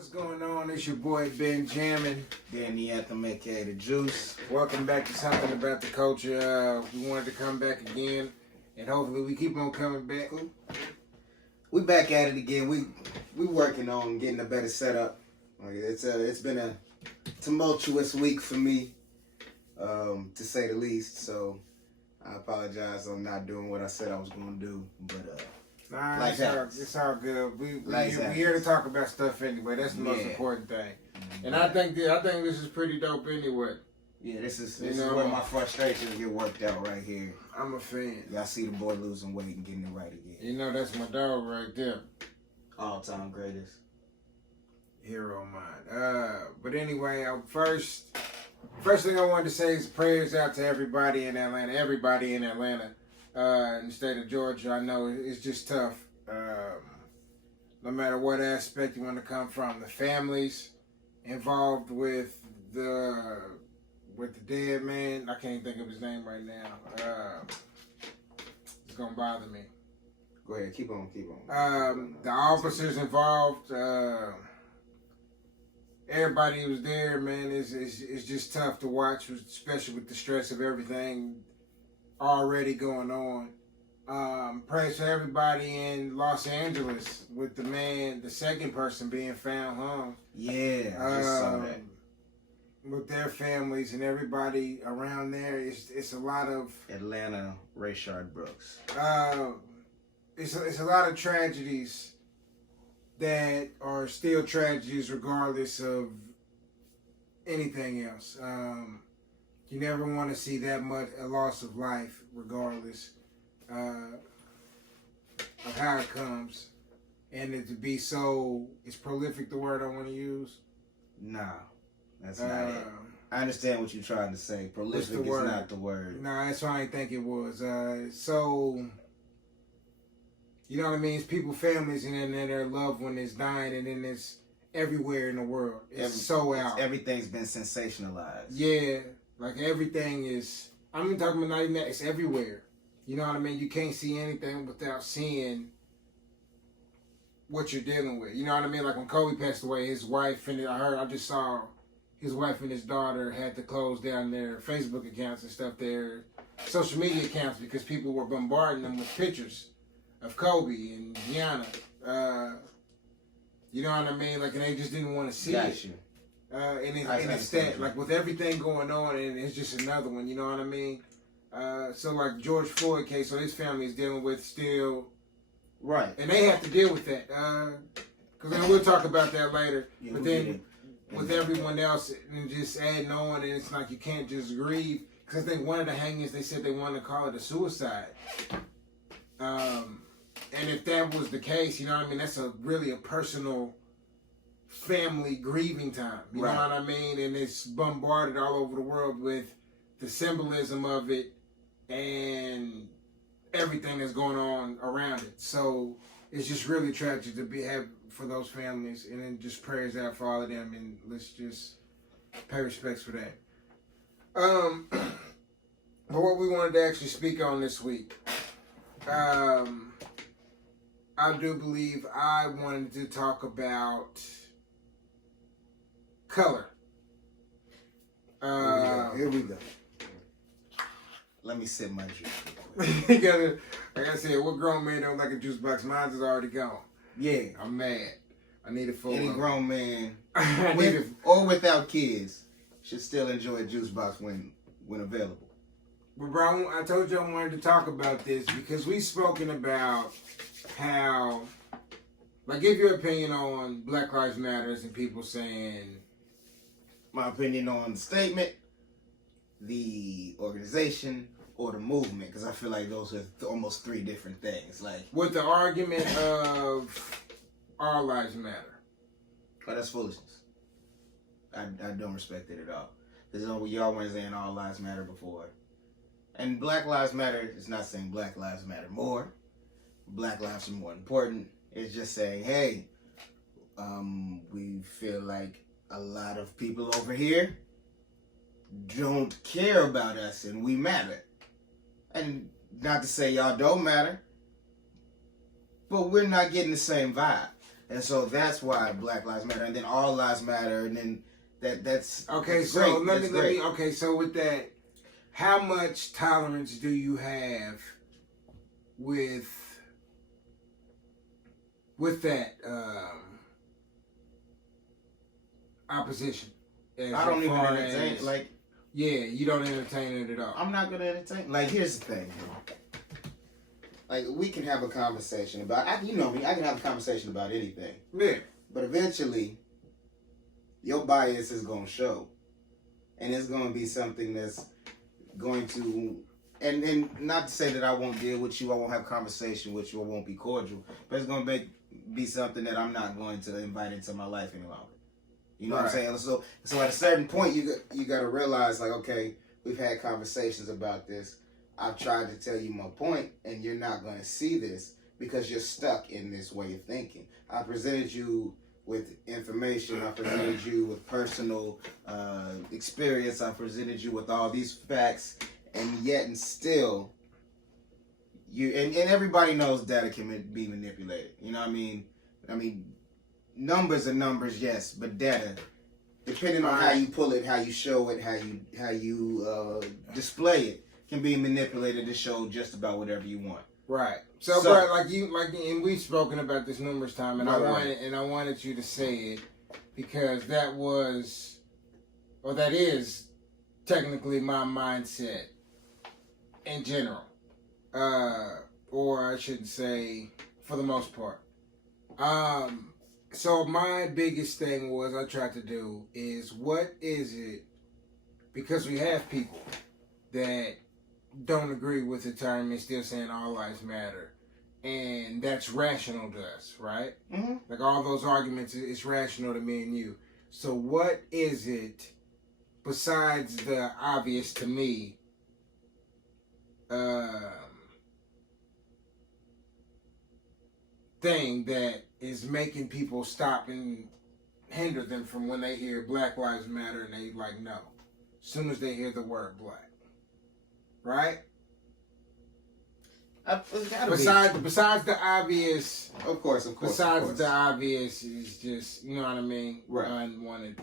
What's going on? It's your boy Ben Jammin, Ben the Anthem, aka The Juice. Welcome back to Something About the Culture. We wanted to come back again, and hopefully we keep on coming back. We back at it again. We working on getting a better setup. Like it's been a tumultuous week for me, to say the least. So I apologize on not doing what I said I was going to do, but Nah, it's all good. We're here to talk about stuff anyway. That's the most important thing. And I think this is pretty dope anyway. Yeah, this is where my frustrations get worked out right here. I'm a fan. Y'all see the boy losing weight and getting it right again. You know, that's my dog right there. All-time greatest. Hero of mine. But anyway, first thing I wanted to say is prayers out to everybody in Atlanta. Everybody in Atlanta. In the state of Georgia, I know it's just tough. No matter what aspect you want to come from, the families involved with the dead man. I can't think of his name right now. It's gonna bother me. Go ahead, keep on. The officers involved. Everybody who was there, man. It's just tough to watch, especially with the stress of everything already going on. Prayers for everybody in Los Angeles with the second person being found hung. Yeah, I just saw that. With their families and everybody around there, it's a lot of Atlanta, Rayshard Brooks. It's a lot of tragedies that are still tragedies regardless of anything else. You never want to see that much a loss of life, regardless of how it comes, and it to be so. Is prolific the word I want to use? Nah, that's not it. I understand what you're trying to say. Prolific is not the word. Nah, that's why I didn't think it was. So, you know what I mean? It's people, families, and then their loved one is dying, and then it's everywhere in the world. It's so out. Everything's been sensationalized. Yeah. Like everything is, I'm even talking about not even that, it's everywhere. You know what I mean? You can't see anything without seeing what you're dealing with. You know what I mean? Like when Kobe passed away, his wife and I just saw his wife and his daughter had to close down their Facebook accounts and stuff, their social media accounts, because people were bombarding them with pictures of Kobe and Gianna. You know what I mean? Like, and they just didn't want to see it. And it's that, like with everything going on, and it's just another one, you know what I mean? So like George Floyd case, so his family is dealing with still, right? And they have to deal with that, because then we'll talk about that later. Yeah, but then with everyone else, and just adding on, and it's like you can't just grieve, because I think one of the hangings they said they wanted to call it a suicide. And if that was the case, you know what I mean? That's really a personal family grieving time, you know what I mean? And it's bombarded all over the world with the symbolism of it and everything that's going on around it. So it's just really tragic to have for those families, and then just prayers out for all of them, and let's just pay respects for that. But what we wanted to actually speak on this week, I do believe I wanted to talk about color. Here we go. Let me sip my juice. Because, like I said, what grown man don't like a juice box? Mine is already gone. Yeah. I'm mad. I need a full. Any grown man, with or without kids, should still enjoy a juice box when available. But bro, I told you I wanted to talk about this because we've spoken about how, like, give your opinion on Black Lives Matters and people saying. My opinion on the statement, the organization, or the movement, because I feel like those are almost three different things. Like with the argument of all lives matter. Oh, that's foolishness. I don't respect it at all. Because y'all weren't saying all lives matter before. And Black Lives Matter is not saying Black Lives Matter more. Black lives are more important. It's just saying, hey, we feel like a lot of people over here don't care about us and we matter. And not to say y'all don't matter, but we're not getting the same vibe. And so that's why Black Lives Matter, and then All Lives Matter, and then that's okay. that's So great. let me. Okay, so with that, how much tolerance do you have with that opposition? I don't even entertain it. Like, yeah, you don't entertain it at all. I'm not gonna entertain. Like, here's the thing. Like, we can have a conversation about. You know me. I can have a conversation about anything. Yeah. But eventually, your bias is gonna show, and it's gonna be something that's going to. And not to say that I won't deal with you, I won't have conversation with you, I won't be cordial, but it's gonna be something that I'm not going to invite into my life any longer. You know what I'm saying? So at a certain point, you got to realize, like, okay, we've had conversations about this. I've tried to tell you my point, and you're not going to see this because you're stuck in this way of thinking. I presented you with information. I presented you with personal experience. I presented you with all these facts, and yet and still, you and everybody knows data can be manipulated. You know what I mean? Numbers are numbers, yes, but data, depending on how you pull it, how you show it, how you display it, can be manipulated to show just about whatever you want. Right. So bro, and we've spoken about this numerous times, and I wanted you to say it because that is technically my mindset in general, or I should say, for the most part. So my biggest thing I tried to do is, what is it, because we have people that don't agree with the term and still saying all lives matter, and that's rational to us, right? Mm-hmm. Like all those arguments, it's rational to me and you. So what is it, besides the obvious to me, thing that is making people stop and hinder them from when they hear Black Lives Matter and they like, no, as soon as they hear the word black, right? Besides the obvious, of course. Besides the obvious is just, you know what I mean, right? Unwanted,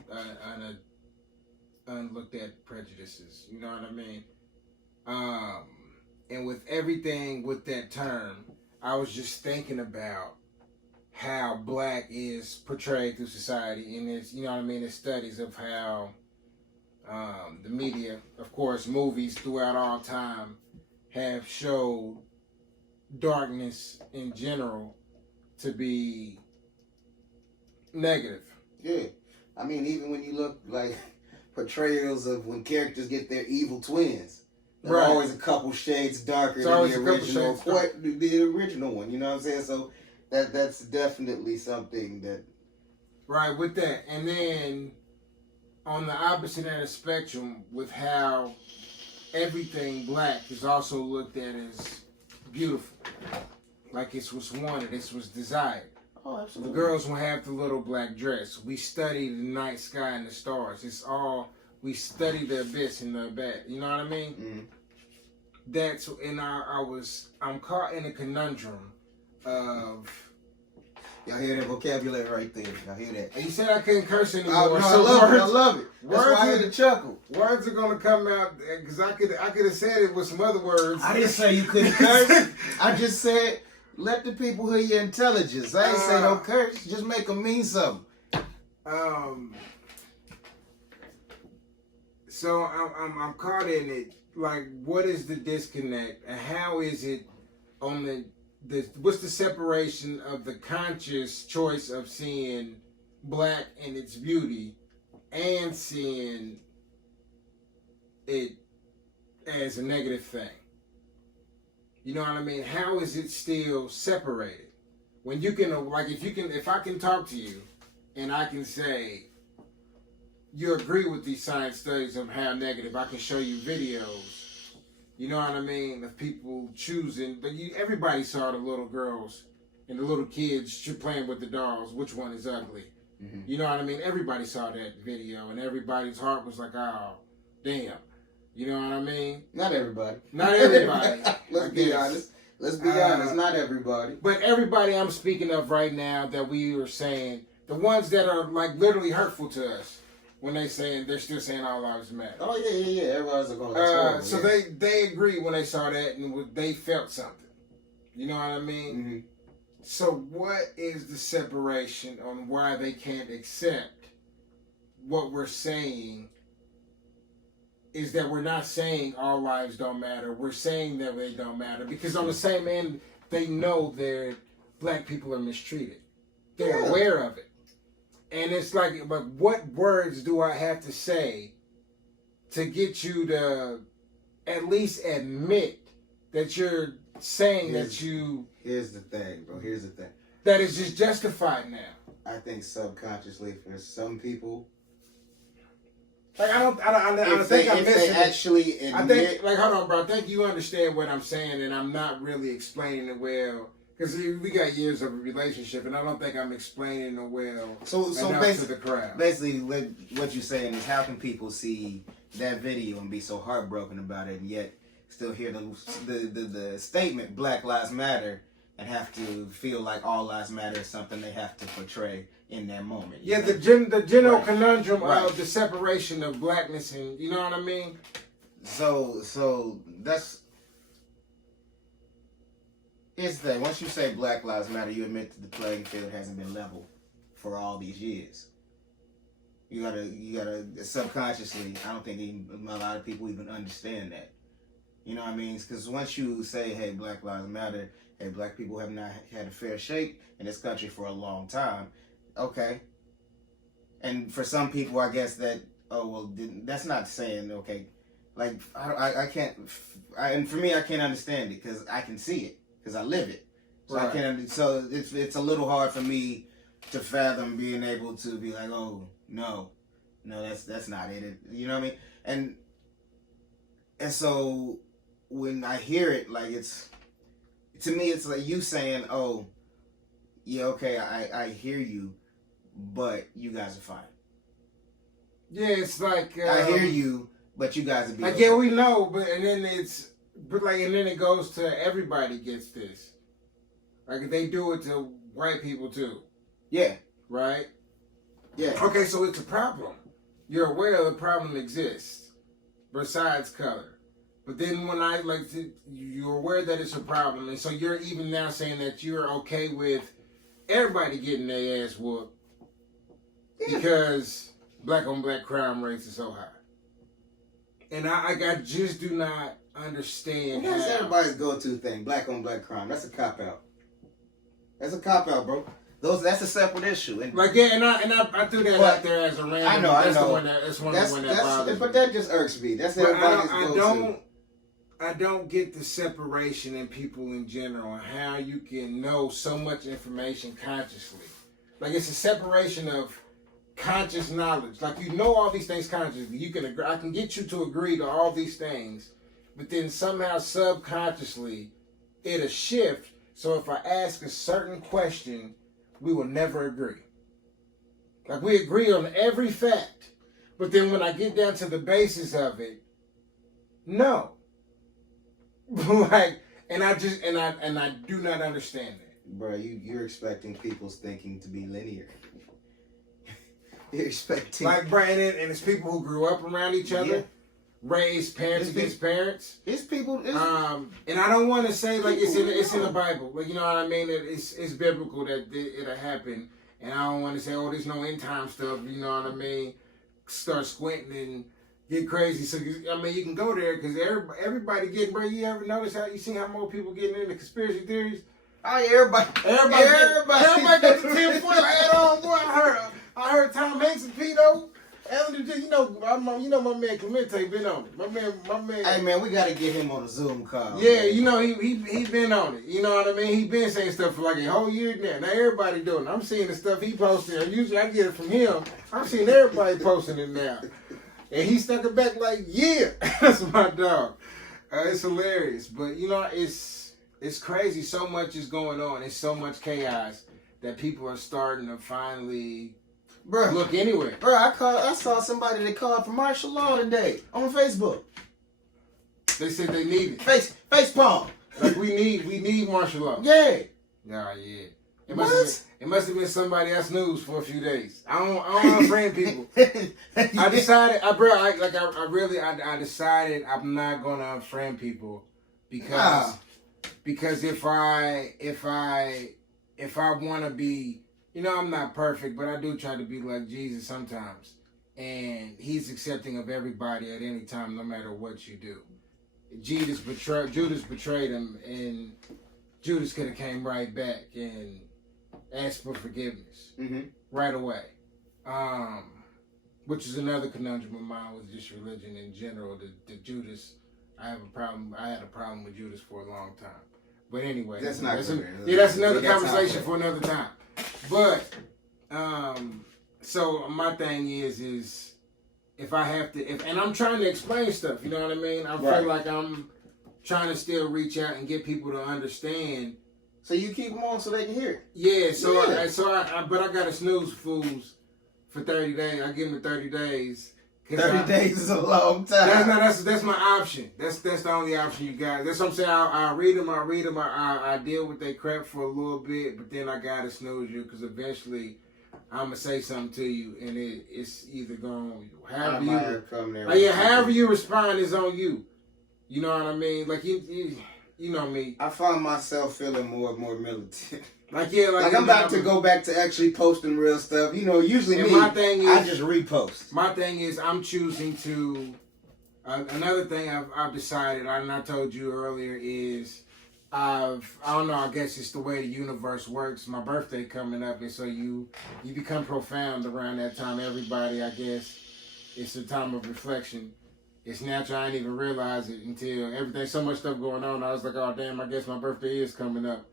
unlooked at prejudices, you know what I mean. And with everything with that term, I was just thinking about how black is portrayed through society, and it's, you know what I mean, it's studies of how the media, of course, movies throughout all time have showed darkness in general to be negative. Yeah. I mean, even when you look like portrayals of when characters get their evil twins, they're always a couple shades darker than the original one. You know what I'm saying? So that's definitely something that. Right, with that. And then on the opposite end of the spectrum, with how everything black is also looked at as beautiful. Like it was wanted, it was desired. Oh, absolutely. The girls will have the little black dress. We study the night sky and the stars. It's all, we study the abyss and the abyss. You know what I mean? Mm-hmm. That's, and I'm caught in a conundrum of. Y'all hear that vocabulary right there? Y'all hear that? And you said I couldn't curse anymore. I love it. That's why I had to chuckle. Words are gonna come out because I could have said it with some other words. I didn't say you couldn't curse. I just said let the people hear your intelligence. I ain't say don't curse. Just make them mean something. So I'm caught in it. Like, what is the disconnect, and how is it on the what's the separation of the conscious choice of seeing black and its beauty and seeing it as a negative thing? You know what I mean? How is it still separated? When you can, like, if I can talk to you and I can say, you agree with these science studies of how negative, I can show you videos, you know what I mean, of people choosing, but everybody saw the little girls and the little kids playing with the dolls, which one is ugly. Mm-hmm. You know what I mean? Everybody saw that video and everybody's heart was like, oh, damn. You know what I mean? Not everybody. Not everybody. Let's be honest. Let's be honest, not everybody. But everybody I'm speaking of right now that we were saying, the ones that are like literally hurtful to us, when they're still saying all lives matter. Oh yeah. Everybody's going. So they agree when they saw that and they felt something. You know what I mean? Mm-hmm. So what is the separation on why they can't accept what we're saying? Is that we're not saying all lives don't matter. We're saying that they don't matter because on the same end, they know that black people are mistreated. They're aware of it. And it's like, but what words do I have to say to get you to at least admit that you're saying that you... Here's the thing, bro. Here's the thing. That is just justified now. I think subconsciously for some people... Like, I think I'm missing it. Actually admit... I think, like, hold on, bro. I think you understand what I'm saying, and I'm not really explaining it well. Because we got years of a relationship, and I don't think I'm explaining it well so enough to the crowd. Basically, what you're saying is how can people see that video and be so heartbroken about it, and yet still hear the statement Black Lives Matter and have to feel like all lives matter is something they have to portray in that moment. Yeah, the general conundrum Right. of the separation of blackness and, you know what I mean? So that's... Here's the thing. Once you say Black Lives Matter, you admit that the playing field hasn't been level for all these years. You gotta subconsciously, I don't think even a lot of people even understand that. You know what I mean? Because once you say, hey, Black Lives Matter, hey, black people have not had a fair shake in this country for a long time. Okay. And for some people, I guess that, that's not saying, okay, like, I can't, and for me, I can't understand it because I can see it. Because I live it, so Right. I can't. So it's a little hard for me to fathom being able to be like, oh no, that's not it. You know what I mean? And so when I hear it, like to me, it's like you saying, oh yeah, okay, I hear you, but you guys are fine. Yeah, it's like... I hear you, but you guys are being... Like, yeah, we know, and then it goes to everybody gets this. Like, they do it to white people too. Yeah. Right? Yeah. Okay, so it's a problem. You're aware the problem exists, besides color. But then when you're aware that it's a problem, and so you're even now saying that you're okay with everybody getting their ass whooped because black on black crime rates are so high. And I just do not understand. That's everybody's go-to thing. Black on black crime. That's a cop-out. That's a cop-out, bro. That's a separate issue. And like, yeah, and I threw that out there as a random. I know. That's one of the that bothers me. But that just irks me. That's but everybody's go-to. I don't get the separation in people in general and how you can know so much information consciously. Like, it's a separation of conscious knowledge. Like, you know all these things consciously. I can get you to agree to all these things, but then somehow subconsciously it'll shift. So if I ask a certain question, we will never agree. Like, we agree on every fact, but then when I get down to the basis of it, no. Like, and I do not understand that. Bro, you're expecting people's thinking to be linear. You're expecting, like, Brandon, and it's people who grew up around each other, raised parents against parents. It's people. And I don't want to say like it's in the Bible, like, you know what I mean. It's biblical that it'll happen, and I don't want to say, oh, there's no end time stuff. You know what I mean? Start squinting and get crazy. So I mean, you can go there because everybody getting. Bro, you ever notice how you see how more people getting into conspiracy theories? Oh, yeah, everybody got the 10-foot hat on. Boy, I heard Tom Hanks and Pito. You know my man Clemente been on it. My man. Hey man, we gotta get him on a Zoom call. Yeah, man. you know he been on it. You know what I mean? He been saying stuff for like a whole year now. Now everybody doing it. I'm seeing the stuff he posted. Usually I get it from him. I'm seeing everybody posting it now. And he stuck it back like, yeah, that's my dog. It's hilarious. But you know, it's crazy. So much is going on. It's so much chaos that people are starting to finally look anywhere. Bro, I saw somebody that called for martial law today on Facebook. They said they need it. Face palm. Like we need martial law. Yeah. Nah, yeah. What? It must have been somebody else news for a few days. I don't unfriend people. I decided, I decided I'm not gonna unfriend people because if I want to be, I'm not perfect, but I do try to be like Jesus sometimes, and He's accepting of everybody at any time, no matter what you do. Judas betrayed him, and Judas could have came right back and asked for forgiveness right away. Which is another conundrum of mine with just religion in general. The Judas, I had a problem with Judas for a long time. But anyway, that's another conversation for another time. But so my thing is if I have to, and I'm trying to explain stuff, you know what I mean? I feel like I'm trying to still reach out and get people to understand. So you keep them on so they can hear it. Yeah. But I got to snooze fools for 30 days. I give them 30 days. 30 days is a long time. That's my option. That's the only option you got. That's what I'm saying. I read them. I deal with their crap for a little bit, but then I gotta snooze you because eventually I'm gonna say something to you, and it's either going however you respond is on you. You know what I mean? Like you know me. I find myself feeling more and more militant. Like I'm about to go back to actually posting real stuff. Usually my thing is, I just repost. My thing is, I'm choosing to. Another thing I've decided, and I told you earlier, is I don't know. I guess it's the way the universe works. My birthday coming up, and so you become profound around that time. Everybody, I guess, it's a time of reflection. It's natural. I didn't even realize it until everything. So much stuff going on. I was like, oh damn! I guess my birthday is coming up.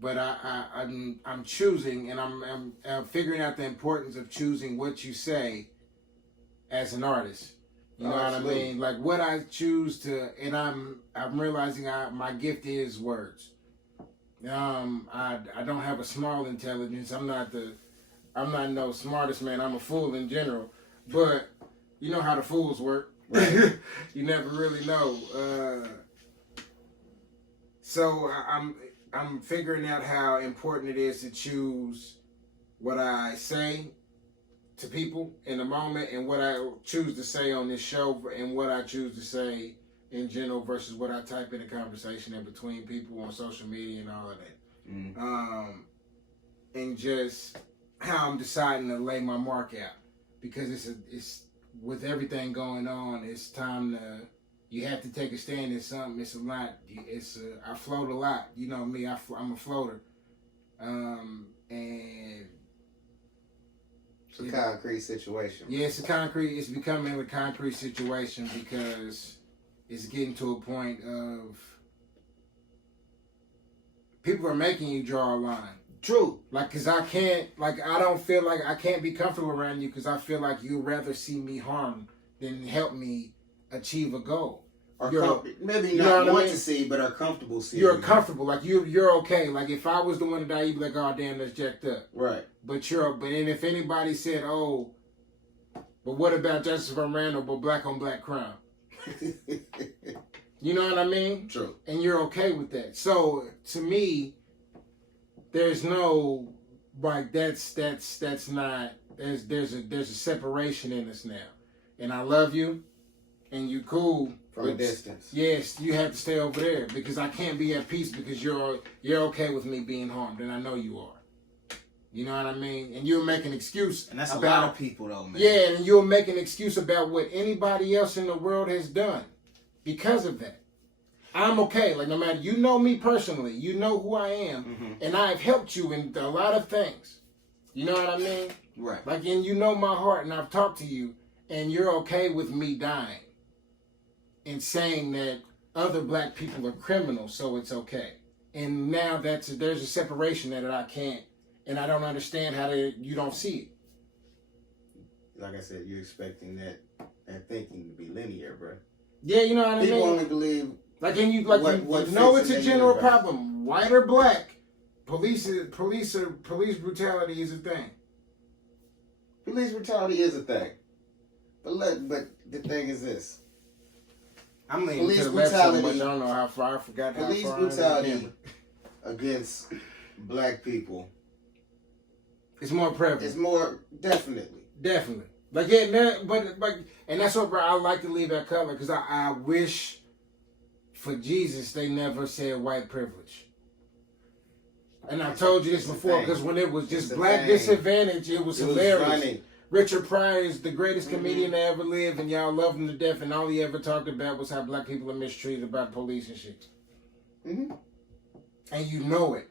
But I'm choosing, and I'm figuring out the importance of choosing what you say as an artist. You know what I mean? Like what I choose to, and I'm realizing my gift is words. I don't have a small intelligence. I'm not no smartest man. I'm a fool in general. But you know how the fools work. Right. You never really know. So I'm figuring out how important it is to choose what I say to people in the moment and what I choose to say on this show and what I choose to say in general versus what I type in a conversation in between people on social media and all of that. And just how I'm deciding to lay my mark out because it's with everything going on, it's time to. You have to take a stand in something. It's a lot. I float a lot. You know me. I'm a floater. And it's a concrete situation. Yeah, it's becoming a concrete situation because it's getting to a point of people are making you draw a line. True. Cause I don't feel like I can't be comfortable around you because I feel like you'd rather see me harm than help me achieve a goal. Maybe not want to see, but are comfortable seeing. You're comfortable, like you're okay. Like if I was the one to die, you'd be like, "Oh damn, that's jacked up." Right. But and if anybody said, "Oh, but what about justice for Randall, but black on black crime?" You know what I mean? True. And you're okay with that. So to me, there's no that's not there's a separation in us now, and I love you, and you cool. From a distance. Yes, you have to stay over there because I can't be at peace because you're okay with me being harmed, and I know you are. You know what I mean? And you'll make an excuse. And that's a lot of people, though, man. Yeah, and you'll make an excuse about what anybody else in the world has done because of that. I'm okay. Like, no matter, you know me personally. You know who I am. And I've helped you in a lot of things. You know what I mean? Right. Like, and you know my heart, and I've talked to you, and you're okay with me dying. And saying that other black people are criminals, so it's okay. And now there's a separation that I can't, and I don't understand how you don't see it. Like I said, you're expecting that thinking to be linear, bro. Yeah, you know what I mean? People only believe. You know it's a general problem. White or black, police brutality is a thing. Police brutality is a thing. But the thing is this. I'm leaning police to the left so much. I brutality. don't know how far. I forgot how Police far. I am in the brutality camera. against black people It's more prevalent. is more definitely. Definitely. Like, yeah, but and that's what, bro, I like to leave that color because I wish for Jesus they never said white privilege. And I told you this before because when it was just black disadvantage, it was hilarious. Funny. Richard Pryor is the greatest comedian to ever live, and y'all love him to death, and all he ever talked about was how black people are mistreated by police and shit. Mm-hmm. And you know it.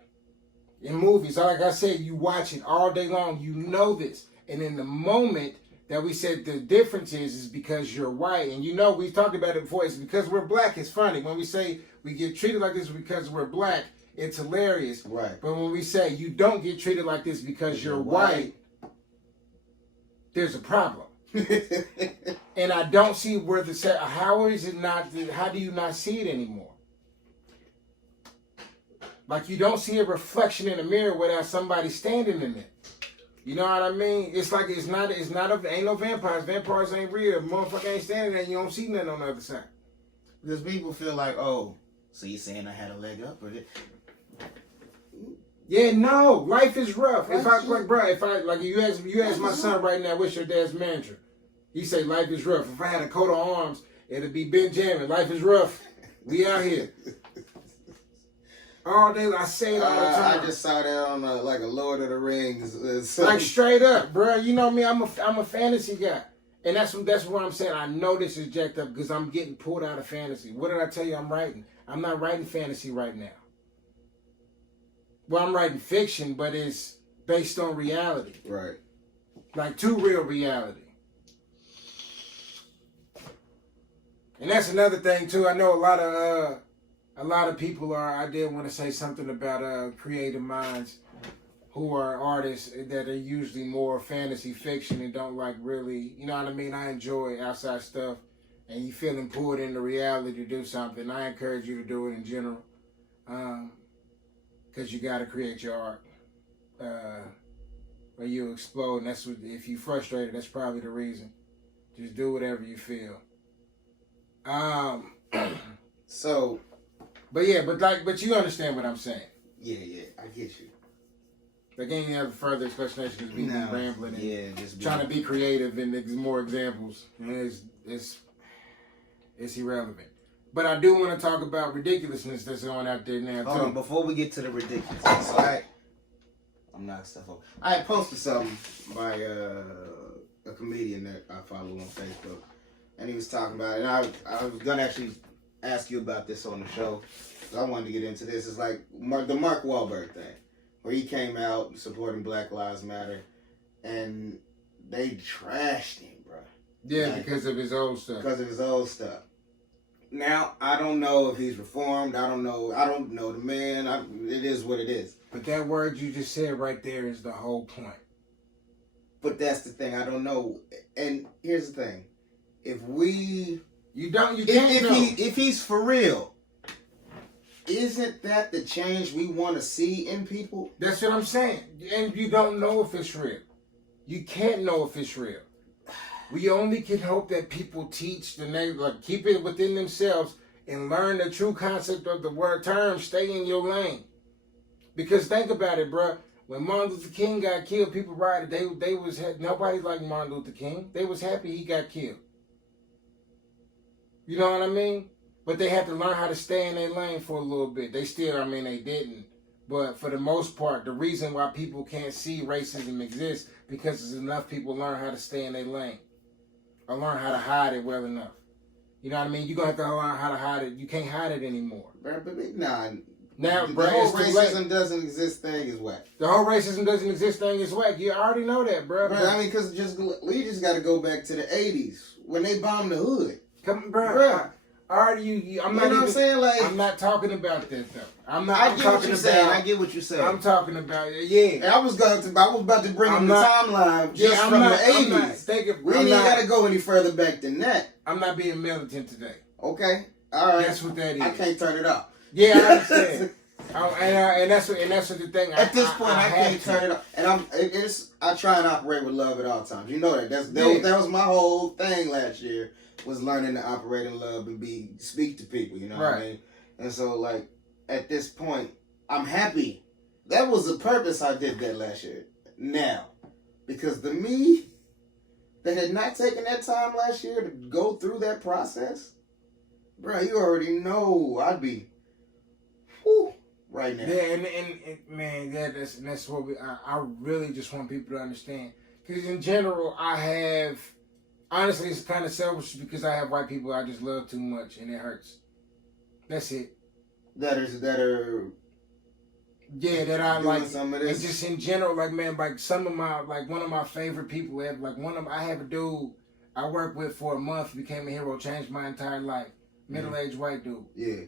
In movies, like I said, you watch it all day long, you know this. And in the moment that we said the difference is because you're white, and you know, we've talked about it before, it's because we're black, it's funny. When we say we get treated like this because we're black, it's hilarious. Right. But when we say you don't get treated like this because you're white, there's a problem. And I don't see where how is it not, how do you not see it anymore? Like you don't see a reflection in the mirror without somebody standing in it. You know what I mean? It's like ain't no vampires. Vampires ain't real. Motherfucker ain't standing there and you don't see nothing on the other side. Because people feel like, oh, so you saying I had a leg up or Yeah, no. Life is rough. If you ask my son right now, what's your dad's mantra? He say life is rough. If I had a coat of arms, it'd be Benjamin. Life is rough. We out here. All day, I say it all the time. I just saw that on like a Lord of the Rings. Like straight up, bro. You know me. I'm a fantasy guy, and that's what I'm saying. I know this is jacked up because I'm getting pulled out of fantasy. What did I tell you? I'm writing. I'm not writing fantasy right now. Well, I'm writing fiction, but it's based on reality. Right. Like too real reality. And that's another thing too. I know a lot of people are. I did want to say something about creative minds who are artists that are usually more fantasy fiction and don't like really. You know what I mean? I enjoy outside stuff, and you feeling pulled into reality to do something. I encourage you to do it in general, because you got to create your art, or you explode. And that's what, if you're frustrated, that's probably the reason. Just do whatever you feel. So. But yeah, but you understand what I'm saying. Yeah, I get you. Like any other further explanation because we been rambling and just trying to be creative and more examples. And it's irrelevant. But I do want to talk about ridiculousness that's going out there now. Hold on, before we get to the ridiculousness, I'm not stuff up. I had posted something by a comedian that I follow on Facebook, and he was talking about it. And I was gonna actually ask you about this on the show. I wanted to get into this. It's like the Mark Wahlberg thing, where he came out supporting Black Lives Matter, and they trashed him, bro. Yeah, like, because of his old stuff. Now, I don't know if he's reformed. I don't know the man. It is what it is. But that word you just said right there is the whole point. But that's the thing. I don't know. And here's the thing. If he's for real, isn't that the change we want to see in people? That's what I'm saying. And you don't know if it's real. You can't know if it's real. We only can hope that people teach keep it within themselves and learn the true concept of the word term, stay in your lane. Because think about it, bro. When Martin Luther King got killed, people rioted. Nobody liked Martin Luther King. They was happy he got killed. You know what I mean? But they had to learn how to stay in their lane for a little bit. They didn't. But for the most part, the reason why people can't see racism exists because there's enough people learn how to stay in their lane. Or learn how to hide it well enough. You know what I mean? You're going to have to learn how to hide it. You can't hide it anymore. Now, the whole racism doesn't exist thing is whack. The whole racism doesn't exist thing is whack. You already know that, bro. I mean, because we just got to go back to the 80s when they bombed the hood. Come, bro. I'm not talking about that though. I get what you're saying. I'm talking about yeah. And I was about to bring up the timeline just from the 80s. We ain't got to go any further back than that. I'm not being militant today. Okay, all right. That's what that is. I can't turn it off. Yeah, I understand. And that's what the thing. At this point, I had can't to. turn it off. And I try and operate with love at all times. You know that. Yeah. That was my whole thing last year, was learning to operate in love and speak to people. You know what I Right. mean? And so, like, at this point, I'm happy. That was the purpose I did that last year. Now, because the me that had not taken that time last year to go through that process, bro, you already know I'd be, whew, right now. Yeah, and man, that's what I really just want people to understand. Because in general, I have, honestly, it's kind of selfish because I have white people I just love too much and it hurts. That's it. That are Yeah, that I doing like. some of And this. just in general, like, man, like some of my, like one of my favorite people ever, like I have a dude I worked with for a month, became a hero, changed my entire life. Middle-aged white dude. Yeah.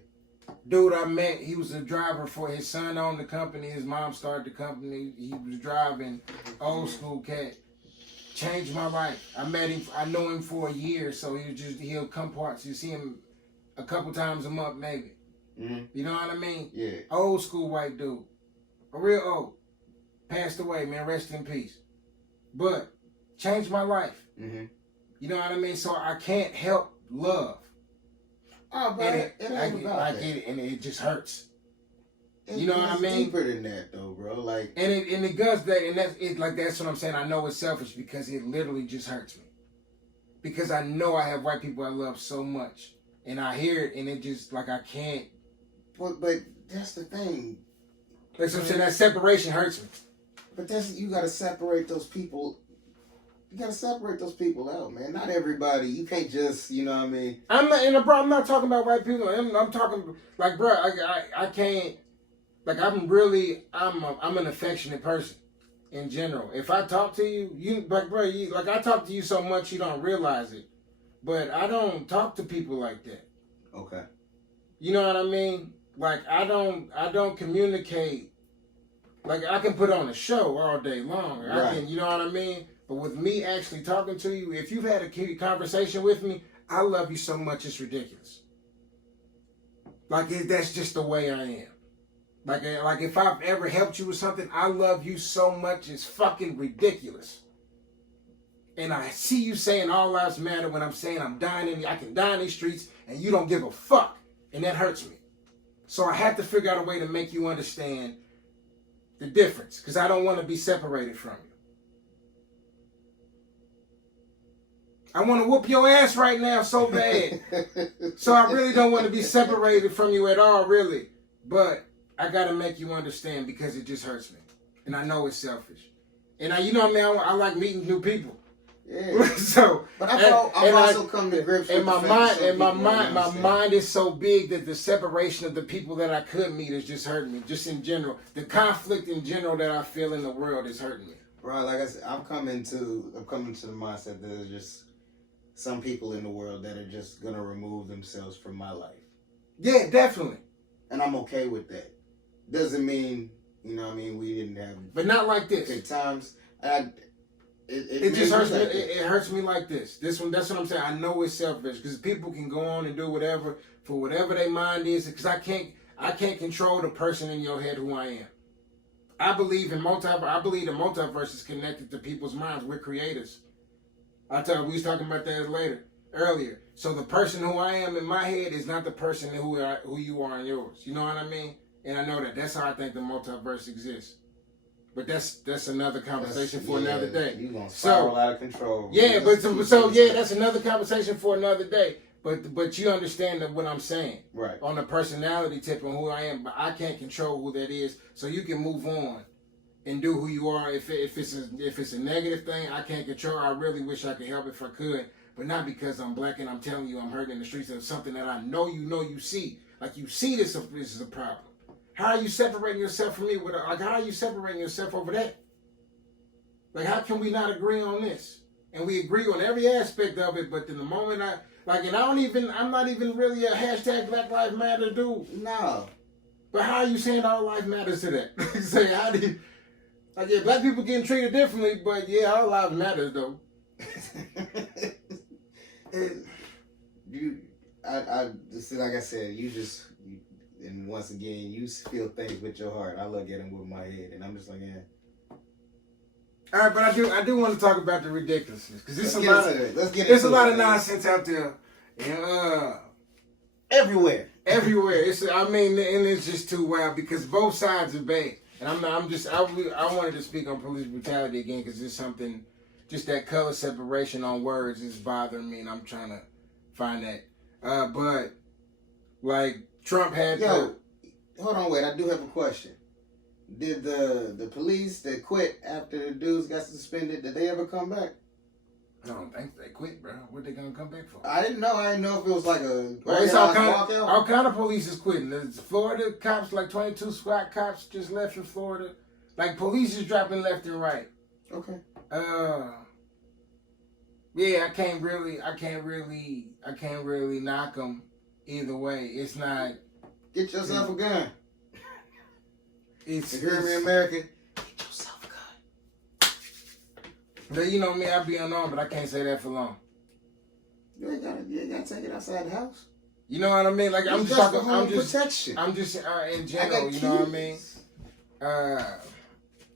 Dude I met, he was a driver for his son owned the company, his mom started the company, he was driving, old school cat. Changed my life. I met him, I knew him for a year, so he'll come parts. You see him a couple times a month maybe. Mm-hmm. You know what I mean? Yeah. Old school white dude. A real old. Passed away, man, rest in peace. But changed my life. Mm-hmm. You know what I mean? So I can't help love. Oh, but And it ain't about I that. get it, and it just hurts. It You know what I goes mean? Deeper than that, though, bro. Like, And it does that, and that's what I'm saying. I know it's selfish because it literally just hurts me. Because I know I have white people I love so much, and I hear it, and it just like I can't. but that's the thing. Like so I'm saying, that separation hurts me. But you gotta separate those people. You gotta separate those people out, man. Not everybody. You can't just, you know what I mean? I'm not talking about white people. I'm talking like, bro, I can't. Like I'm an affectionate person in general. If I talk to you, like, bro, I talk to you so much you don't realize it. But I don't talk to people like that. Okay. You know what I mean? Like I don't communicate. Like I can put on a show all day long. I Right. can, you know what I mean? But with me actually talking to you, if you've had a conversation with me, I love you so much it's ridiculous. Like that's just the way I am. Like if I've ever helped you with something, I love you so much it's fucking ridiculous. And I see you saying all lives matter when I'm saying I can die in these streets and you don't give a fuck. And that hurts me. So I have to figure out a way to make you understand the difference. Because I don't want to be separated from you. I want to whoop your ass right now so bad. So I really don't want to be separated from you at all, really. But I got to make you understand because it just hurts me. And I know it's selfish. And you know what I mean? I like meeting new people. Yeah. So, But I've also come to grips with and my the mind, fact that and my some people don't mind, my understand. mind is so big that the separation of the people that I could meet is just hurting me. Just in general, the conflict in general that I feel in the world is hurting me. Bro, like I said, I'm coming to the mindset that there's just some people in the world that are just gonna remove themselves from my life. Yeah, definitely. And I'm okay with that. Doesn't mean, you know what I mean, we didn't have But not like this. good times. It just hurts me. like It hurts me like this. This one. That's what I'm saying. I know it's selfish because people can go on and do whatever for whatever their mind is. Because I can't control the person in your head who I am. I believe the multiverse is connected to people's minds. We're creators. We was talking about that earlier. So the person who I am in my head is not the person who you are in yours. You know what I mean? And I know that. That's how I think the multiverse exists. But that's another conversation for another day. You're gonna spiral out of control. Yeah, that's another conversation for another day. But you understand what I'm saying. Right. On the personality tip and who I am, but I can't control who that is. So you can move on and do who you are. If it's a negative thing, I can't control. I really wish I could help if I could, but not because I'm black and I'm telling you I'm hurting in the streets. It's something that I know you see. Like you see this is a problem. How are you separating yourself from me? How are you separating yourself over that? Like, how can we not agree on this? And we agree on every aspect of it, but in the moment I'm not even really a hashtag Black Lives Matter dude. No. But how are you saying all life matters to that? Say, how do you, like, yeah, black people getting treated differently, but yeah, all lives matters though. I just like I said, and And once again, you feel things with your heart. I look at them with my head, and I'm just like, yeah. All right, but I do want to talk about the ridiculousness because Let's get there's a into lot it, of man. nonsense out there, and Everywhere. everywhere. And it's just too wild because both sides are bad. And I wanted to speak on police brutality again because it's something, just that color separation on words is bothering me, and I'm trying to find that. But like Trump had Yo, hold on, wait. I do have a question. Did the police that quit after the dudes got suspended, did they ever come back? I don't think they quit, bro. What they gonna come back for? I didn't know. I didn't know if it was like a Well, it's all walkout. kind of police is quitting. There's Florida cops, like 22 SWAT cops just left in Florida. Like police is dropping left and right. Okay. Yeah, I can't really knock them either way. It's not. Get yourself a gun. It's You hear me, America? Get yourself a gun. You know me, I be unarmed, but I can't say that for long. You ain't gotta take it outside the house. You know what I mean? Like I'm It's just talking. for home protection. I'm just in I general. got You know what I mean? keys.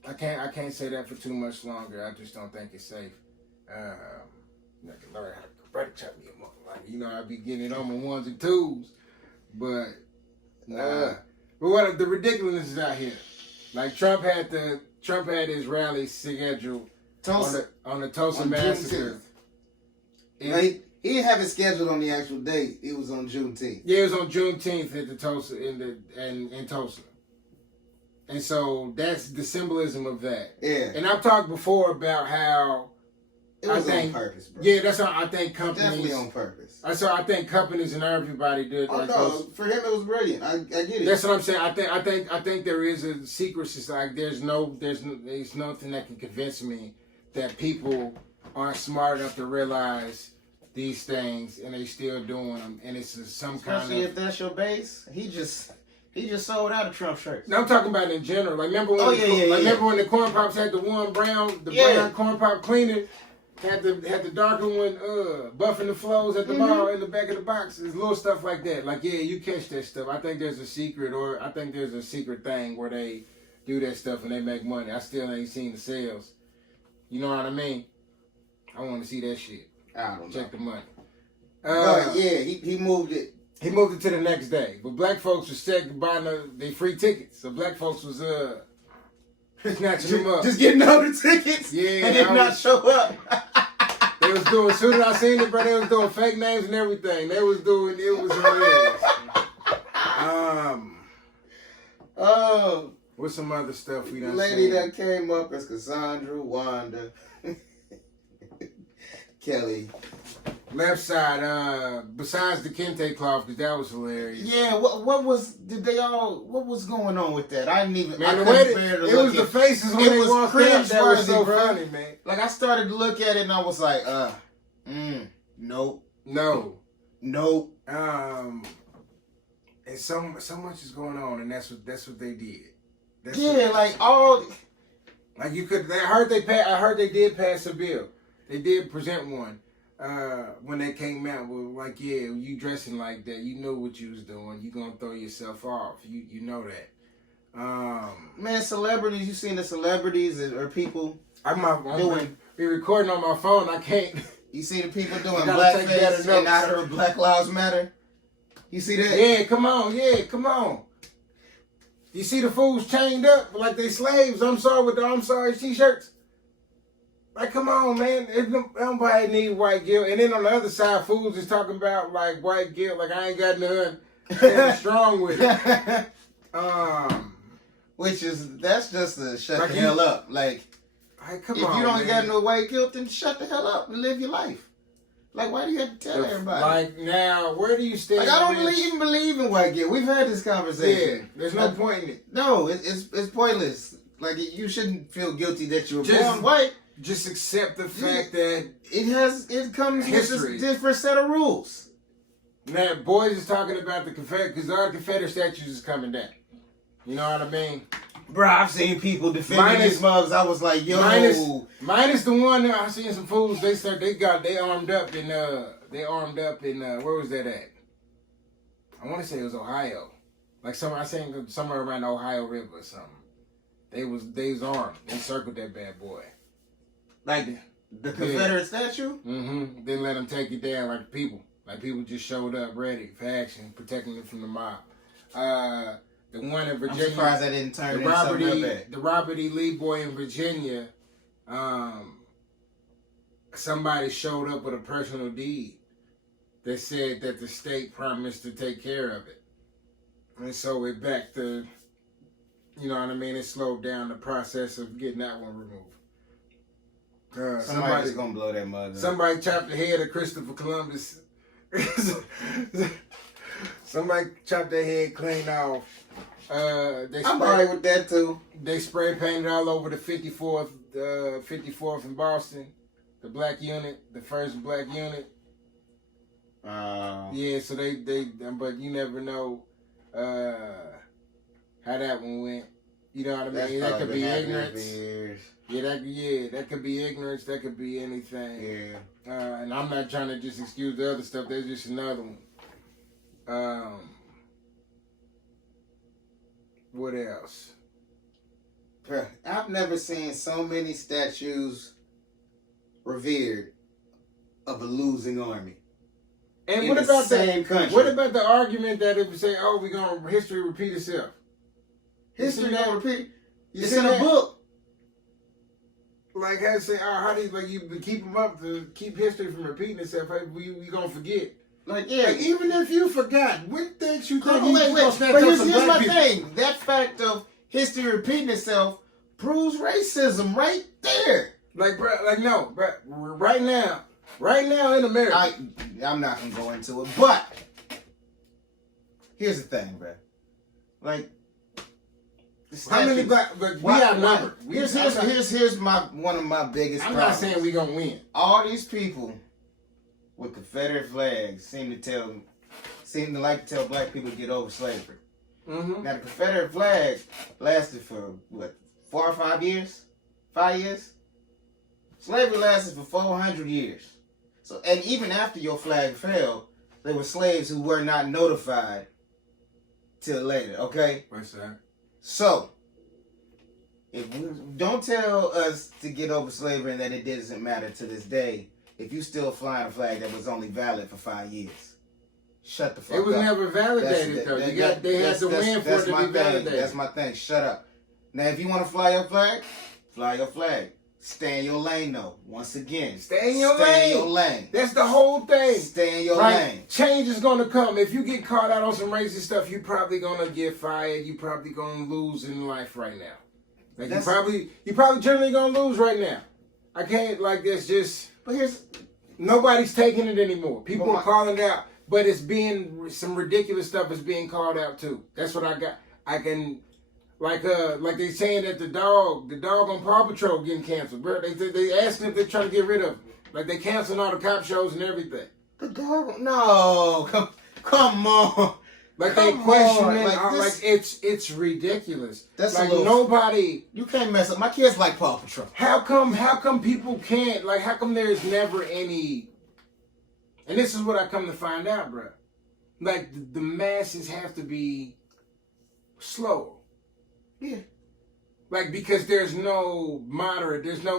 I can't say that for too much longer. I just don't think it's safe. I can learn how to karate chop me a month. Like, you know, I be getting it on my ones and twos, but nah. But what the ridiculousness is out here? Like Trump had his rally scheduled on the Tulsa on massacre. He didn't have it scheduled on the actual date. It was on Juneteenth. Yeah, it was on Juneteenth at the Tulsa in Tulsa. And so that's the symbolism of that. Yeah. And I've talked before about how It was on purpose, bro. Yeah, that's how I think companies. Definitely on purpose. So I think companies and everybody do it. Oh like no, those. for him it was brilliant. I get it. That's what I'm saying. I think there is a secret society. There's nothing that can convince me that people aren't smart enough to realize these things and they still doing them. And it's some Especially kind of. if that's your base. He just sold out a Trump shirt. No, I'm talking about in general. Like remember when remember when the corn pops had the one brown brown corn pop cleaner had the darker one buffing the flows at the bar in the back of the box. There's little stuff like that. Like yeah, you catch that stuff. I think there's a secret thing where they do that stuff and they make money. I still ain't seen the sales. You know what I mean? I want to see that shit. I don't know. Check the money. Yeah, he moved it. He moved it to the next day. But black folks was sick buying they free tickets. So black folks was snatching them up. Just getting all the tickets. Yeah, and did not show up. They was doing, as soon as I seen it, bro, they was doing fake names and everything. It was hilarious. Oh. What's some other stuff we done Lady seen? that came up as Cassandra, Wanda, Kelly. Left side, besides the kente cloth, because that was hilarious. Yeah, what was going on with that? I didn't even. Man, I the couldn't way bear to it look was at. the faces when It they was walked up. That was so cringeworthy, bro. funny, man. Like I started to look at it and I was like, nope, No. nope. And so much is going on, and that's what they did. Like you could. I heard they did pass a bill. They did present one when they came out. With like, yeah, you dressing like that, you know what you was doing. You gonna throw yourself off. You know that. Man, celebrities. You seen the celebrities or people? I'm be recording on my phone. I can't. You see the people doing gotta take better blackface notes. and out of Black Lives Matter. You see that? Yeah, come on. You see the fools chained up like they slaves. I'm sorry t-shirts. Like, come on, man. Nobody need white guilt. And then on the other side, fools is talking about like white guilt. Like I ain't got nothing strong with it. That's just to shut the hell up. Like, come if on, you don't man. got no white guilt, then shut the hell up and live your life. Like, why do you have to tell everybody? Like now, where do you stand? Like, I don't even believe in white guilt. We've had this conversation. Yeah, there's no point in it. No, it's pointless. Like, you shouldn't feel guilty that you were Just- born white. Just accept the fact that It comes History. with a different set of rules. now boys is talking about the Confederate because our Confederate statues is coming down. You know what I mean? Bro, I've seen people defending these mugs. I was like, yo. Minus the one that I seen some fools. They armed up in where was that at? I want to say it was Ohio. Like I seen somewhere around the Ohio River or something. They was armed. They circled that bad boy. Like the Confederate statue? Mm-hmm. Didn't let them take it down like people. Like people just showed up ready for action, protecting them from the mob. The one in Virginia. I'm surprised I didn't turn into something real bad. The Robert E. Lee boy in Virginia, somebody showed up with a personal deed that said that the state promised to take care of it. And so it back to, you know what I mean, it slowed down the process of getting that one removed. Somebody's gonna blow that mother. Somebody chopped the head of Christopher Columbus. Somebody chopped their head clean off. I'm alright with that too. They spray painted all over the 54th in Boston, the black unit, the first black unit. Yeah, so they, but you never know how that one went. You know what I mean? That could be ignorance. Yeah, that could be ignorance. That could be anything. Yeah. And I'm not trying to just excuse the other stuff. There's just another one. What else? I've never seen so many statues revered of a losing army. And in what the about same country? What about the argument that if we say, "Oh, we're gonna history repeat itself"? History gonna repeat. It's see in a that? book. Like, how to say, how do you, like, you keep them up to keep history from repeating itself? Hey, we gonna forget. Like, yeah. Like, even if you forgot, what things you think Wait. gonna snatch But up here's some my black people? thing. That fact of history repeating itself proves racism right there. Like, bro, no, bro, right now in America. I'm not gonna go into it, but here's the thing, bro. Like, how many black? But we outnumbered. Here's one of my biggest I'm problems. not saying we gonna win. All these people with Confederate flags seem to like to tell black people to get over slavery. Mm-hmm. Now the Confederate flag lasted for what, 4 or 5 years? 5 years? Slavery lasted for 400 years. So, and even after your flag fell, there were slaves who were not notified till later. Okay. What's that? So, don't tell us to get over slavery and that it doesn't matter to this day if you still flying a flag that was only valid for 5 years. Shut the fuck up. It was never validated though. They had to win for it to be validated. That's my thing. Shut up. Now, if you want to fly your flag, fly your flag. Stay in your lane though. Once again, stay in your lane. That's the whole thing. Stay in your lane. Change is gonna come. If you get caught out on some racist stuff, you probably gonna get fired. You probably gonna lose in life right now. Like you probably generally gonna lose right now. I can't that's just. But here's nobody's taking it anymore. People are calling it out, but it's being some ridiculous stuff is being called out too. That's what I got. I can. Like they saying that the dog on Paw Patrol getting canceled, bro. They asking if they're trying to get rid of him. Like they canceling all the cop shows and everything. The dog? No, come on. Like they questioning, like it's ridiculous. That's like nobody. You can't mess up. My kids like Paw Patrol. How come people can't? Like how come there's never any? And this is what I come to find out, bro. Like the masses have to be slow. Yeah. Like, because there's no moderate, there's no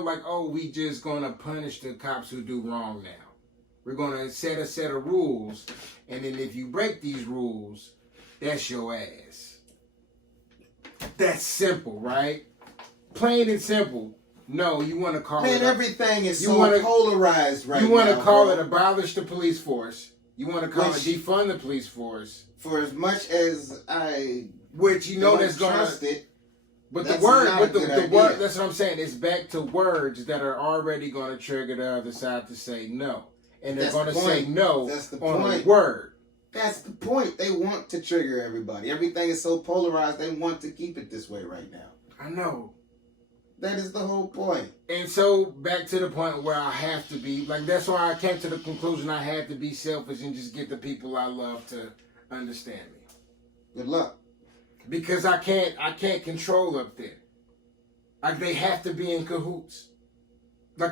we just gonna punish the cops who do wrong now. We're gonna set a set of rules, and then if you break these rules, that's your ass. That's simple, right? Plain and simple. No, you want to call it... Man, everything is polarized right now. You want to call it abolish the police force. You want to call it defund the police force. For as much as I... Which you know that's going to... But the word, that's what I'm saying. It's back to words that are already going to trigger the other side to say no. And they're going to say no on the word. That's the point. They want to trigger everybody. Everything is so polarized, they want to keep it this way right now. I know. That is the whole point. And so, back to the point where I have to be, that's why I came to the conclusion I had to be selfish and just get the people I love to understand me. Good luck. Because I can't control up there. Like they have to be in cahoots.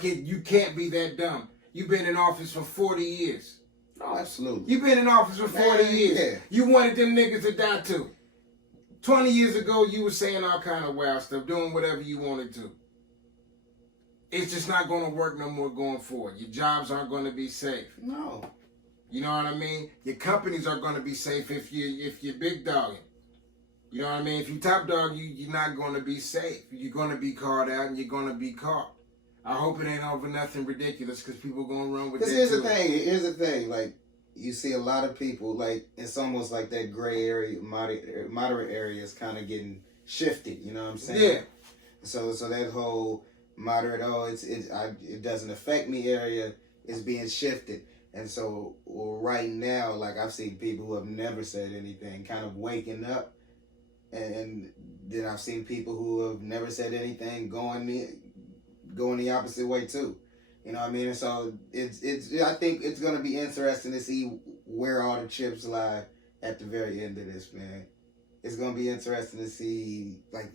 You can't be that dumb. You've been in office for 40 years. Oh, absolutely. You've been in office for 40 years. Yeah. You wanted them niggas to die too. 20 years ago, you were saying all kind of wild stuff, doing whatever you wanted to. It's just not going to work no more going forward. Your jobs aren't going to be safe. No. You know what I mean? Your companies are going to be safe if you're big dogging. You know what I mean? If you top dog, you're not going to be safe. You're going to be called out and you're going to be caught. I hope it ain't over nothing ridiculous because people going to run with that. Because here's the thing. Like, you see a lot of people, like, it's almost like that gray area, moderate area is kind of getting shifted. You know what I'm saying? Yeah. So that whole moderate, it doesn't affect me area is being shifted. And so right now, like, I've seen people who have never said anything kind of waking up. And then I've seen people who have never said anything going the opposite way too. You know what I mean? And so I think it's gonna be interesting to see where all the chips lie at the very end of this, man. It's gonna be interesting to see, like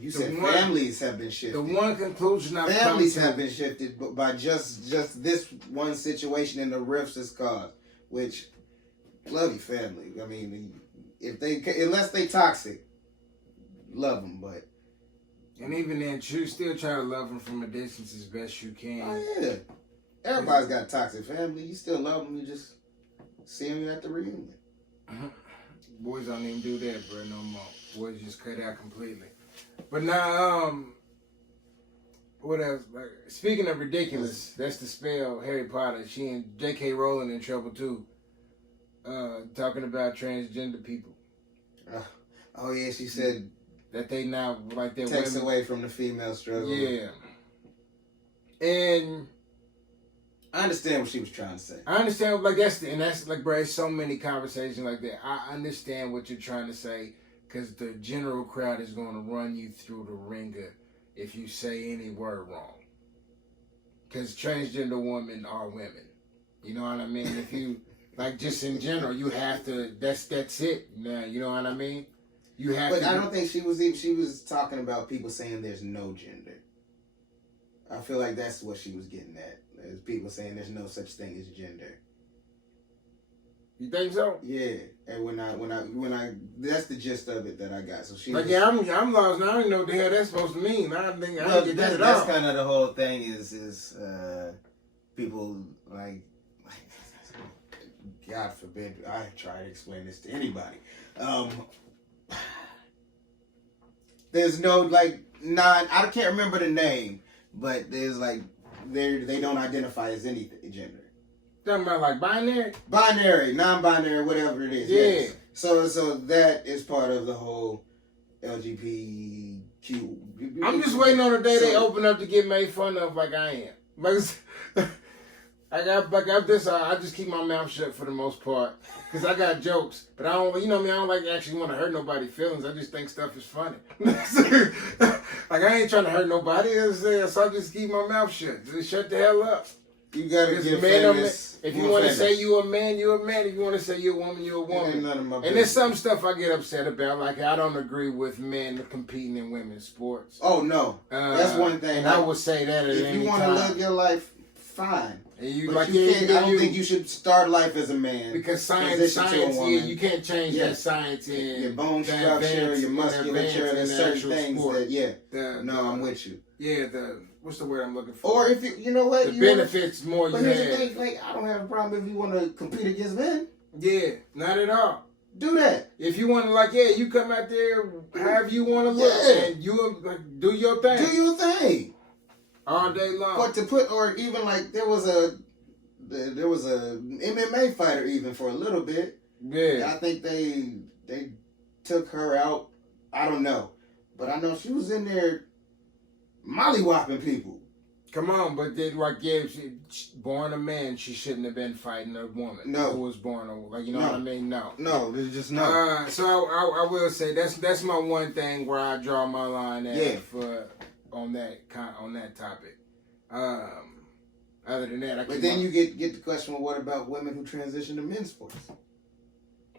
you said, families have been shifted. The one conclusion families have been shifted by just this one situation and the rifts it's caused. Which, love your family. I mean, unless they toxic, love them, but. And even then, you still try to love them from a distance as best you can. Oh, yeah. Everybody's got a toxic family. You still love them. You just see them at the reunion. Boys don't even do that, bro, no more. Boys just cut out completely. But now, what else? Like, speaking of ridiculous, that's the spell, Harry Potter. She and J.K. Rowling in trouble, too. Talking about transgender people. Oh, yeah, she said... that they now, like, they're takes women. Away from the female struggle. Yeah. And I understand what she was trying to say. I understand, like, that's like, bro, it's so many conversations like that. I understand what you're trying to say, because the general crowd is going to run you through the ringer if you say any word wrong. Because transgender women are women. You know what I mean? If you, like, just in general, you have to, that's it. Now, you know what I mean? You have but to. I don't think she was talking about people saying there's no gender. I feel like that's what she was getting at. There's people saying there's no such thing as gender. You think so? Yeah. And when I that's the gist of it that I got. So she like, yeah, I'm lost now. I don't even know what the hell that's supposed to mean. I don't get that at all. That's kind of the whole thing is people like God forbid I try to explain this to anybody. There's no I can't remember the name, but there's like they don't identify as any gender. Talking about like binary, non-binary, whatever it is. Yeah. Yes. So that is part of the whole LGBTQ. I'm just waiting on the day they open up to get made fun of like I am. I just keep my mouth shut for the most part because I got jokes, but I don't, I don't like actually want to hurt nobody's feelings. I just think stuff is funny. Like I ain't trying to hurt nobody, so I just keep my mouth shut. Just shut the hell up. You gotta get famous. If you want to say you a man, you're a man. If you want to say you're a woman, you're a woman. And there's some stuff I get upset about. Like I don't agree with men competing in women's sports. Oh no, that's one thing. And I would say that at any time. If you want to live your life, fine. You, but you can't, I don't think you should start life as a man. Because science, you can't change that science in your bone structure, your musculature, there's certain things sport. I'm with you. Yeah, what's the word I'm looking for? Or if you know what, the benefits more. But here's the thing, like I don't have a problem if you want to compete against men. Yeah, not at all. Do that. If you want to, you come out there however you want to look, and you do your thing. Do your thing. All day long. But or even like there was a MMA fighter even for a little bit. Yeah. I think they took her out. I don't know. But I know she was in there mollywhopping people. Come on, but she born a man, she shouldn't have been fighting a woman. No. Who was born what I mean? No. No, there's just no. So I will say that's my one thing where I draw my line at on that topic. Other than that, but then you get the question: well, what about women who transition to men's sports?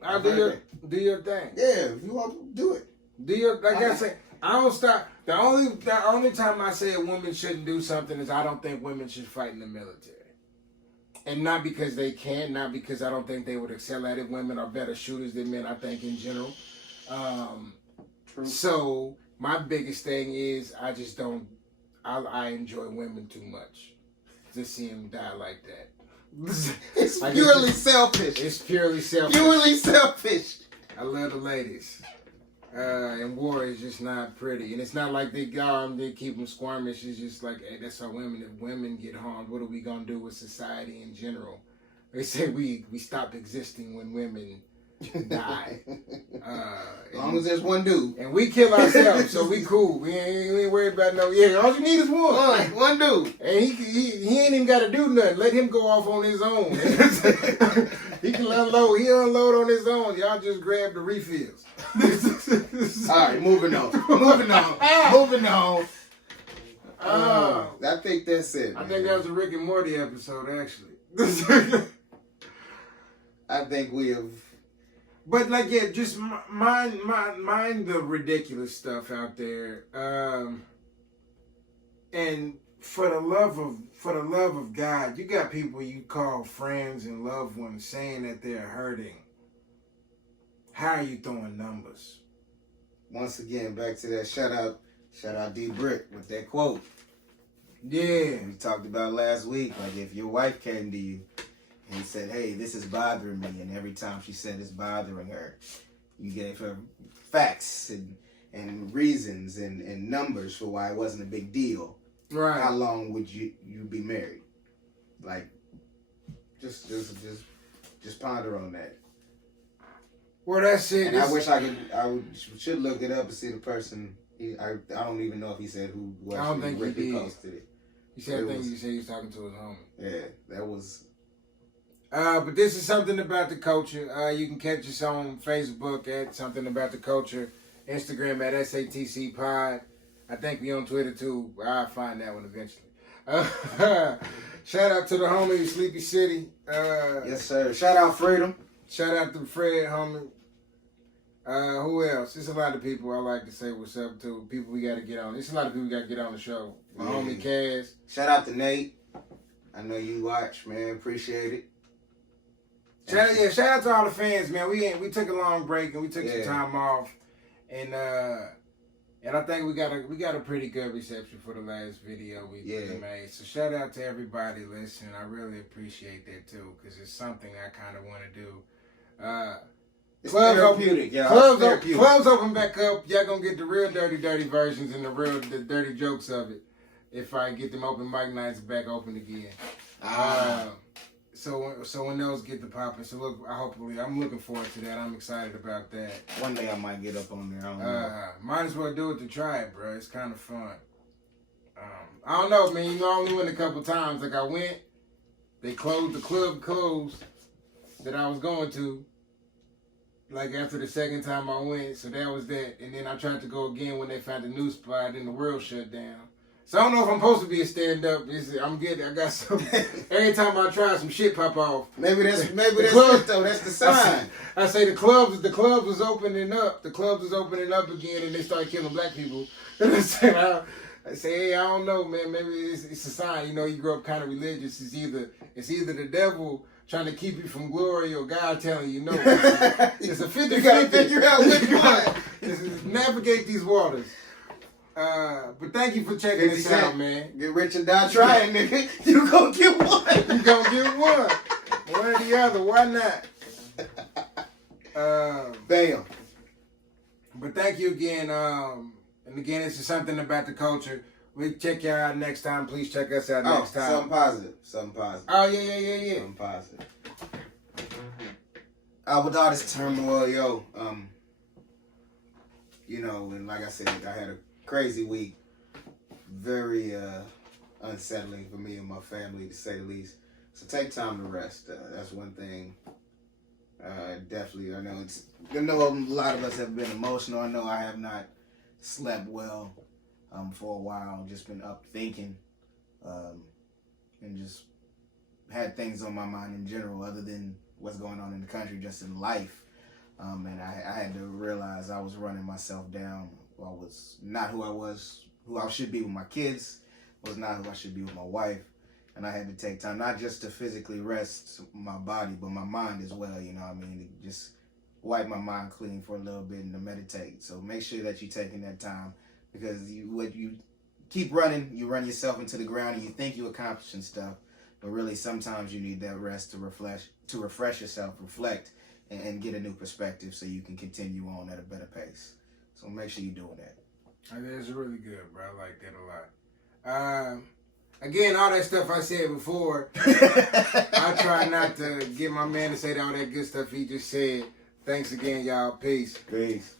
I'll do your thing. Yeah, if you want to do it. Do your I say. I don't stop. The only time I say a woman shouldn't do something is I don't think women should fight in the military. And not because they can, not because I don't think they would excel at it. Women are better shooters than men, I think, in general. True. So my biggest thing is I just don't. I enjoy women too much to see them die like that. It's I purely just- selfish. It's purely selfish. Purely selfish. I love the ladies. And war is just not pretty. And it's not like they keep them squirmish. It's just like, hey, that's how women, if women get harmed, what are we going to do with society in general? They say we stop existing when women die. As long as there's one dude. And we kill ourselves, so we cool. We ain't worried about no, all you need is one. One dude. And he ain't even got to do nothing. Let him go off on his own. He can unload. He unload on his own. Y'all just grab the refills. All right, moving on. Moving on. I think that's it. I think that was a Rick and Morty episode, actually. I think we have. But like, yeah, just mind the ridiculous stuff out there. And for the love of God, you got people you call friends and loved ones saying that they're hurting. How are you throwing numbers? Once again, back to that shout out D Brick with that quote. Yeah. We talked about last week, like if your wife came to you and said, hey, this is bothering me, and every time she said it's bothering her, you gave her facts and reasons and numbers for why it wasn't a big deal. Right. How long would you be married? Like, just ponder on that. Well, that's it. And I wish should look it up and see the person. I don't even know if he said who I don't think he did. posted it. You said, he said he was talking to his homie. Yeah, that was. But this is Something About the Culture. You can catch us on Facebook at Something About the Culture, Instagram at SATC Pod. I think we on Twitter too. I'll find that one eventually. Shout out to the homie Sleepy City. Yes, sir. Shout out Freedom. Shout out to Fred, homie. Who else? There's a lot of people I like to say what's up to. People we got to get on. There's a lot of people we got to get on the show. My homie Kaz. Shout out to Nate. I know you watch, man. Appreciate it. Shout out to all the fans, man. We took a long break and we took some time off, and I think we got a pretty good reception for the last video we made. So shout out to everybody listening. I really appreciate that too, because it's something I kind of want to do. It's Clubs therapeutic, y'all. Clubs open back up. Y'all gonna get the real dirty versions and the dirty jokes of it if I get them open mic nights back open again. So when those get to popping, so look, I'm looking forward to that. I'm excited about that. One day I might get up on there. I don't know. Might as well do it to try it, bro. It's kind of fun. I don't know, man. You know, I only went a couple times. Like I went, the club closed that I was going to. Like after the second time I went, so that was that. And then I tried to go again when they found a new spot and the world shut down. So I don't know if I'm supposed to be a stand-up. I'm good. I got some. Every time I try, some shit pop off. Maybe that's it though. That's the sign. I say the clubs was opening up. The clubs was opening up again, and they started killing black people. And I say, hey, I don't know, man. Maybe it's a sign. You know, you grow up kind of religious. It's either the devil trying to keep you from glory or God telling you no. It's a 50-50. You gotta figure out which one. Navigate these waters. But thank you for checking this out, man. Get rich and die trying, nigga. You gonna get one. You gonna get one. One or the other. Why not? Bam. But thank you again. And again, this is Something About the Culture. We'll check y'all out next time. Please check us out next time. Something positive. Oh, yeah. Something positive. With all this turmoil, yo, you know, and like I said, I had a crazy week. Very unsettling for me and my family, to say the least. So take time to rest. That's one thing. Definitely, I know a lot of us have been emotional. I know I have not slept well for a while. Just been up thinking, and just had things on my mind in general, other than what's going on in the country, just in life. And I had to realize I was running myself down. I was not who I should be with my kids. Was not who I should be with my wife. And I had to take time, not just to physically rest my body, but my mind as well. You know what I mean? Just wipe my mind clean for a little bit and to meditate. So make sure that you're taking that time, because what you keep running, you run yourself into the ground and you think you're accomplishing stuff, but really sometimes you need that rest to refresh yourself, reflect, and get a new perspective so you can continue on at a better pace. So make sure you're doing that. That's really good, bro. I like that a lot. Again, all that stuff I said before, I try not to get my man to say all that good stuff he just said. Thanks again, y'all. Peace. Peace.